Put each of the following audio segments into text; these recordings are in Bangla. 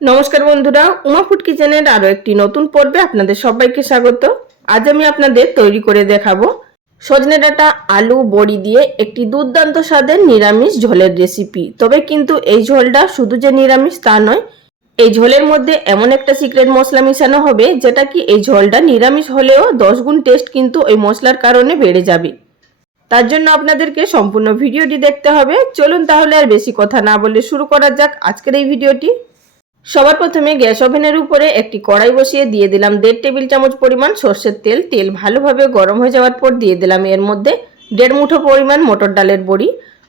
নমস্কার বন্ধুরা, উমা ফুড কিচেনের আরো একটি নতুন পর্বে আপনাদের সবাইকে স্বাগত। আজ আমি আপনাদের তৈরি করে দেখাবো সজনে ডাঁটা আলু বড়ি দিয়ে একটি দুর্দান্ত স্বাদের নিরামিষ ঝোলের রেসিপি। তবে কিন্তু এই ঝোলটা শুধু যে নিরামিষ তা নয়, এই ঝোলের মধ্যে এমন একটা সিক্রেট মশলা মিশানো হবে যেটা কি এই ঝোলটা নিরামিষ হলেও 10 গুণ টেস্ট কিন্তু ওই মশলার কারণে বেড়ে যাবে। তার জন্য আপনাদেরকে সম্পূর্ণ ভিডিওটি দেখতে হবে। চলুন তাহলে আর বেশি কথা না বলে শুরু করা যাক আজকের এই ভিডিওটি। সবার প্রথমে গ্যাস ওভেনের উপরে একটি কড়াই বসিয়ে দিয়ে দিলাম 1.5 টেবিল চামচ পরিমাণ সর্ষের তেল। তেল ভালোভাবে গরম হয়ে যাওয়ার পর দিয়ে দিলাম এর মধ্যে 1.5 মুঠো পরিমাণ মটর ডালের বড়ি।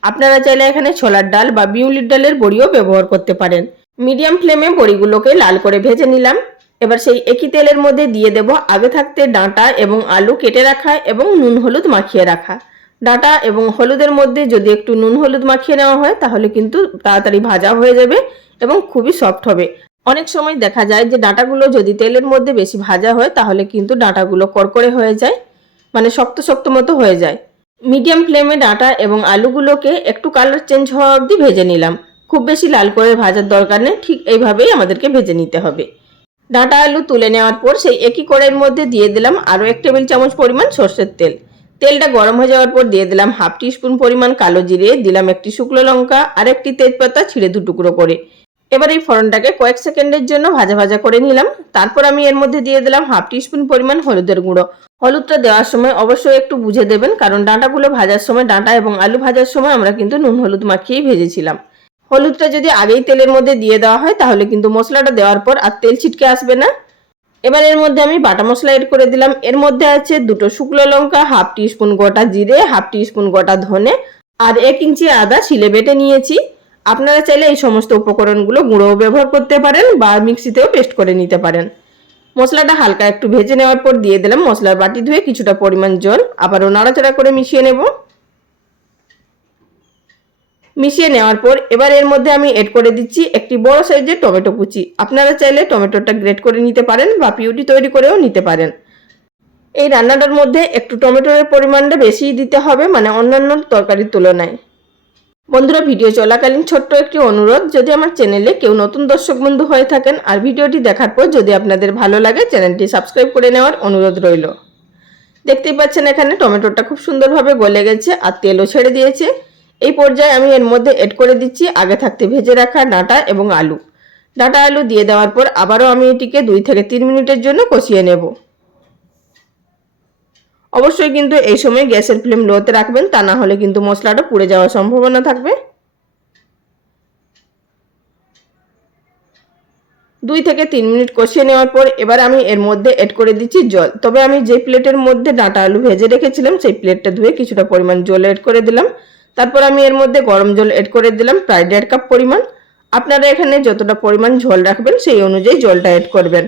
আপনারা চাইলে এখানে ছোলার ডাল বা বিউলির ডালের বড়িও ব্যবহার করতে পারেন। মিডিয়াম ফ্লেমে বড়িগুলোকে লাল করে ভেজে নিলাম। এবার সেই একই তেলের মধ্যে দিয়ে দেব আগে থাকতে ডাঁটা এবং আলু কেটে রাখা এবং নুন হলুদ মাখিয়ে রাখা। ডাঁটা এবং হলুদের মধ্যে যদি একটু নুন হলুদ মাখিয়ে নেওয়া হয় তাহলে কিন্তু তাড়াতাড়ি ভাজা হয়ে যাবে এবং খুবই সফট হবে। অনেক সময় দেখা যায় যে ডাঁটাগুলো যদি তেলের মধ্যে বেশি ভাজা হয় তাহলে কিন্তু ডাঁটাগুলো কড়কড়ে হয়ে যায়, মানে শক্ত শক্ত মতো হয়ে যায়। মিডিয়াম ফ্লেমে ডাঁটা এবং আলুগুলোকে একটু কালার চেঞ্জ হওয়া অবধি ভেজে নিলাম। খুব বেশি লাল করে ভাজার দরকার নেই, ঠিক এইভাবেই আমাদেরকে ভেজে নিতে হবে। ডাঁটা আলু তুলে নেওয়ার পর সেই একই কড়াইয়ের মধ্যে দিয়ে দিলাম আরও 1 টেবিল চামচ পরিমাণ সর্ষের তেল। তেলটা গরম হয়ে যাওয়ার পর দিয়ে দিলাম হাফ টিস্পুন পরিমাণ কালো জিরে, দিলাম একটি শুকনো লঙ্কা আর একটি তেজপাতা ছিঁড়ে 2 টুকরো করে। এবার এই ফোড়নটাকে কয়েক সেকেন্ডের জন্য ভাজা ভাজা করে নিলাম। তারপর আমি এর মধ্যে দিয়ে দিলাম হাফ টিস্পুন পরিমাণ হলুদের গুঁড়ো। হলুদটা দেওয়ার সময় অবশ্যই একটু বুঝে দেবেন, কারণ ডাঁটাগুলো ভাজার সময়, ডাঁটা এবং আলু ভাজার সময় আমরা কিন্তু নুন হলুদ মাখিয়েই ভেজেছিলাম। হলুদটা যদি আগেই তেলের মধ্যে দিয়ে দেওয়া হয় তাহলে কিন্তু মশলাটা দেওয়ার পর আর তেল ছিটকে আসবে না। এবার এর মধ্যে আমি বাটা মশলা এড করে দিলাম। এর মধ্যে আছে 2টো শুকনো লঙ্কা, হাফ টিস্পুন গোটা জিরে, হাফ টিস্পুন গোটা ধনে আর 1 ইঞ্চি আদা ছিলে বেটে নিয়েছি। আপনারা চাইলে এই সমস্ত উপকরণগুলো গুঁড়োও ব্যবহার করতে পারেন বা মিক্সিতেও পেস্ট করে নিতে পারেন। মশলাটা হালকা একটু ভেজে নেওয়ার পর দিয়ে দিলাম মশলার বাটি ধুয়ে কিছুটা পরিমাণ জল। আবারও নাড়াচাড়া করে মিশিয়ে নেব। মিশিয়ে নেওয়ার পর এবার এর মধ্যে আমি এড করে দিচ্ছি একটি বড় সাইজের টমেটো কুচি। আপনারা চাইলে টমেটোটা গ্রেট করে নিতে পারেন বা পিউরি তৈরি করেও নিতে পারেন। এই রান্নাটার মধ্যে একটু টমেটোর পরিমাণটা বেশিই দিতে হবে, মানে অন্যান্য তরকারির তুলনায়। বন্ধুরা, ভিডিও চলাকালীন ছোট্ট একটি অনুরোধ, যদি আমার চ্যানেলে কেউ নতুন দর্শক বন্ধু হয়ে থাকেন আর ভিডিওটি দেখার পর যদি আপনাদের ভালো লাগে চ্যানেলটি সাবস্ক্রাইব করে নেওয়ার অনুরোধ রইল। দেখতেই পাচ্ছেন এখানে টমেটোটা খুব সুন্দরভাবে গলে গেছে আর তেলও ছেড়ে দিয়েছে। এই পর্যায়ে আমি এর মধ্যে এড করে দিচ্ছি আগে থাকতে ভেজে রাখা ডাঁটা এবং আলু। ডাঁটা আলু দিয়ে দেওয়ার পর আবারও আমি এটিকে 2 থেকে 3 মিনিটের জন্য কষিয়ে নেব। অবশ্যই কিন্তু এই সময় গ্যাসের ফ্লেম লোতে রাখবেন, তা না হলে কিন্তু মশলাটা পুড়ে যাওয়ার সম্ভাবনা থাকবে। 2 থেকে 3 মিনিট কষিয়ে নেওয়ার পর এবার আমি এর মধ্যে এড করে দিচ্ছি জল। তবে আমি যে প্লেটের মধ্যে ডাঁটা আলু ভেজে রেখেছিলাম সেই প্লেটটা ধুয়ে কিছুটা পরিমাণ জল এড করে দিলাম। তারপর আমি এর মধ্যে গরম জল এড করে দিলাম প্রায় 1.5 কাপ পরিমাণ। আপনারা এখানে যতটা পরিমাণ ঝোল রাখবেন সেই অনুযায়ী জলটা এড করবেন।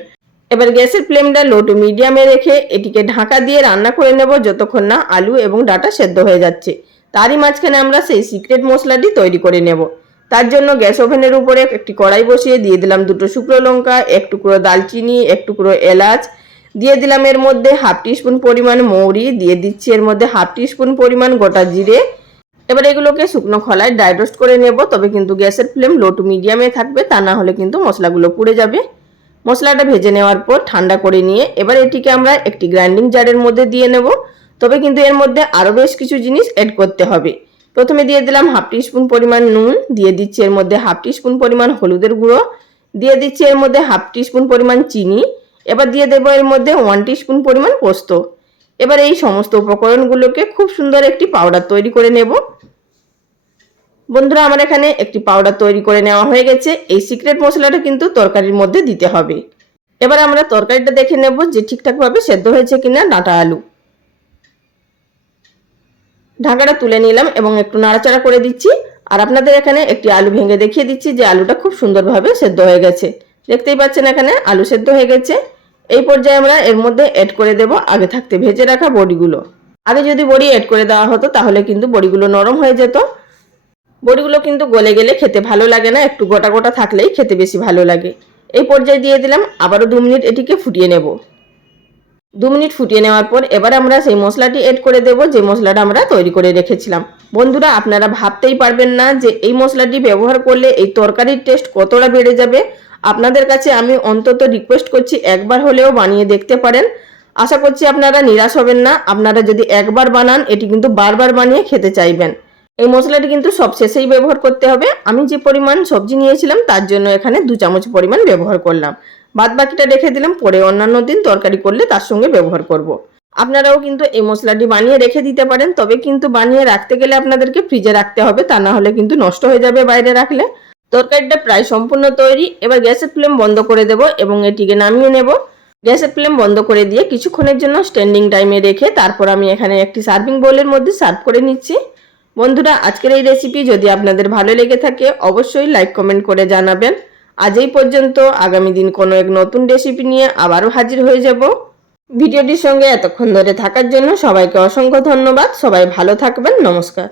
এবার গ্যাসের ফ্লেমটা লো টু মিডিয়ামে রেখে এটিকে ঢাকা দিয়ে রান্না করে নেব যতক্ষণ না আলু এবং ডাঁটা সেদ্ধ হয়ে যাচ্ছে। তারই মাঝখানে আমরা সেই সিক্রেট মশলাটি তৈরি করে নেব। তার জন্য গ্যাস ওভেনের উপরে একটি কড়াই বসিয়ে দিয়ে দিলাম 2টো শুকনো লঙ্কা, 1 টুকরো দালচিনি, 1 টুকরো এলাচ, দিয়ে দিলাম এর মধ্যে হাফ টিস্পুন পরিমাণ মৌরি, দিয়ে দিচ্ছি এর মধ্যে হাফ টিস্পুন পরিমাণ গোটা জিরে। এবার এগুলোকে শুকনো খোলায় ড্রাই রোস্ট করে নেব, তবে কিন্তু গ্যাসের ফ্লেম লো টু মিডিয়ামে থাকবে, তা না হলে কিন্তু মশলাগুলো পুড়ে যাবে। মশলাটা ভেজে নেওয়ার পর ঠান্ডা করে নিয়ে এবার এটিকে আমরা একটি গ্রাইন্ডিং জারের মধ্যে দিয়ে নেব। তবে কিন্তু এর মধ্যে আরও বেশ কিছু জিনিস এড করতে হবে। প্রথমে দিয়ে দিলাম হাফ টিস্পুন পরিমাণ নুন, দিয়ে দিচ্ছি এর মধ্যে হাফ টিস্পুন পরিমাণ হলুদের গুঁড়ো, দিয়ে দিচ্ছি এর মধ্যে হাফ টিস্পুন পরিমাণ চিনি। এবার দিয়ে দেবো এর মধ্যে 1 টিস্পুন পরিমাণ পোস্ত। এবার এই সমস্ত উপকরণগুলোকে খুব সুন্দর একটি পাউডার তৈরি করে নেব। বন্ধুরা, আমার এখানে একটি পাউডার তৈরি করে নেওয়া হয়ে গেছে। এই সিক্রেট মশলাটা কিন্তু তরকারির মধ্যে দিতে হবে। এবার আমরা তরকারিটা দেখে নেব যে ঠিকঠাকভাবে সেদ্ধ হয়েছে কিনা ডাঁটা আলু। ঢাকাটা তুলে নিলাম এবং একটু নাড়াচাড়া করে দিচ্ছি। আর আপনাদের এখানে একটি আলু ভেঙে দেখিয়ে দিচ্ছি যে আলুটা খুব সুন্দরভাবে সেদ্ধ হয়ে গেছে। দেখতেই পাচ্ছেন এখানে আলু সেদ্ধ হয়ে গেছে। এই পর্যায়ে আমরা এর মধ্যে এড করে দেব আগে থাকতে ভেজে রাখা বড়িগুলো। আগে যদি বড়ি এড করে দেওয়া হতো তাহলে কিন্তু বড়িগুলো নরম হয়ে যেত। বড়িগুলো কিন্তু গলে গেলে খেতে ভালো লাগে না, একটু গোটা গোটা থাকলেই খেতে বেশি ভালো লাগে। এই পর্যায়ে দিয়ে দিলাম আবারও 2 মিনিট এটিকে ফুটিয়ে নেব। 2 মিনিট ফুটিয়ে নেওয়ার পর এবার আমরা সেই মশলাটি এড করে দেব যে মশলাটা আমরা তৈরি করে রেখেছিলাম। বন্ধুরা, আপনারা ভাবতেই পারবেন না যে এই মশলাটি ব্যবহার করলে এই তরকারির টেস্ট কতটা বেড়ে যাবে। আপনাদের কাছে আমি অন্তত রিকোয়েস্ট করছি একবার হলেও বানিয়ে দেখতে পারেন। আশা করছি আপনারা নিরাশ হবেন না। আপনারা যদি একবার বানান এটি কিন্তু বারবার বানিয়ে খেতে চাইবেন। এই মশলাটি কিন্তু সব শেষেই ব্যবহার করতে হবে। আমি যে পরিমাণ সবজি নিয়েছিলাম তার জন্য এখানে 2 চামচ পরিমাণ ব্যবহার করলাম। বাদ বাকিটা রেখে দিলাম, পরে অন্যান্য দিন তরকারি করলে তার সঙ্গে ব্যবহার করব। আপনারাও কিন্তু এই মশলাটি বানিয়ে রেখে দিতে পারেন, তবে কিন্তু বানিয়ে রাখতে গেলে আপনাদেরকে ফ্রিজে রাখতে হবে, তা না হলে কিন্তু নষ্ট হয়ে যাবে বাইরে রাখলে। তরকারিটা প্রায় সম্পূর্ণ তৈরি। এবার গ্যাসের ফ্লেম বন্ধ করে দেব এবং এটিকে নামিয়ে নেব। গ্যাসের ফ্লেম বন্ধ করে দিয়ে কিছুক্ষণের জন্য স্ট্যান্ডিং টাইমে রেখে তারপর আমি এখানে একটি সার্ভিং বোলের মধ্যে সার্ভ করে নিচ্ছি। বন্ধুরা, আজকের এই রেসিপি যদি আপনাদের ভালো লেগে থাকে অবশ্যই লাইক কমেন্ট করে জানাবেন। আজ এই পর্যন্ত। আগামী দিন কোনো এক নতুন রেসিপি নিয়ে আবারও হাজির হয়ে যাব। ভিডিওটির সঙ্গে এতক্ষণ ধরে থাকার জন্য সবাইকে অসংখ্য ধন্যবাদ। সবাই ভালো থাকবেন। নমস্কার।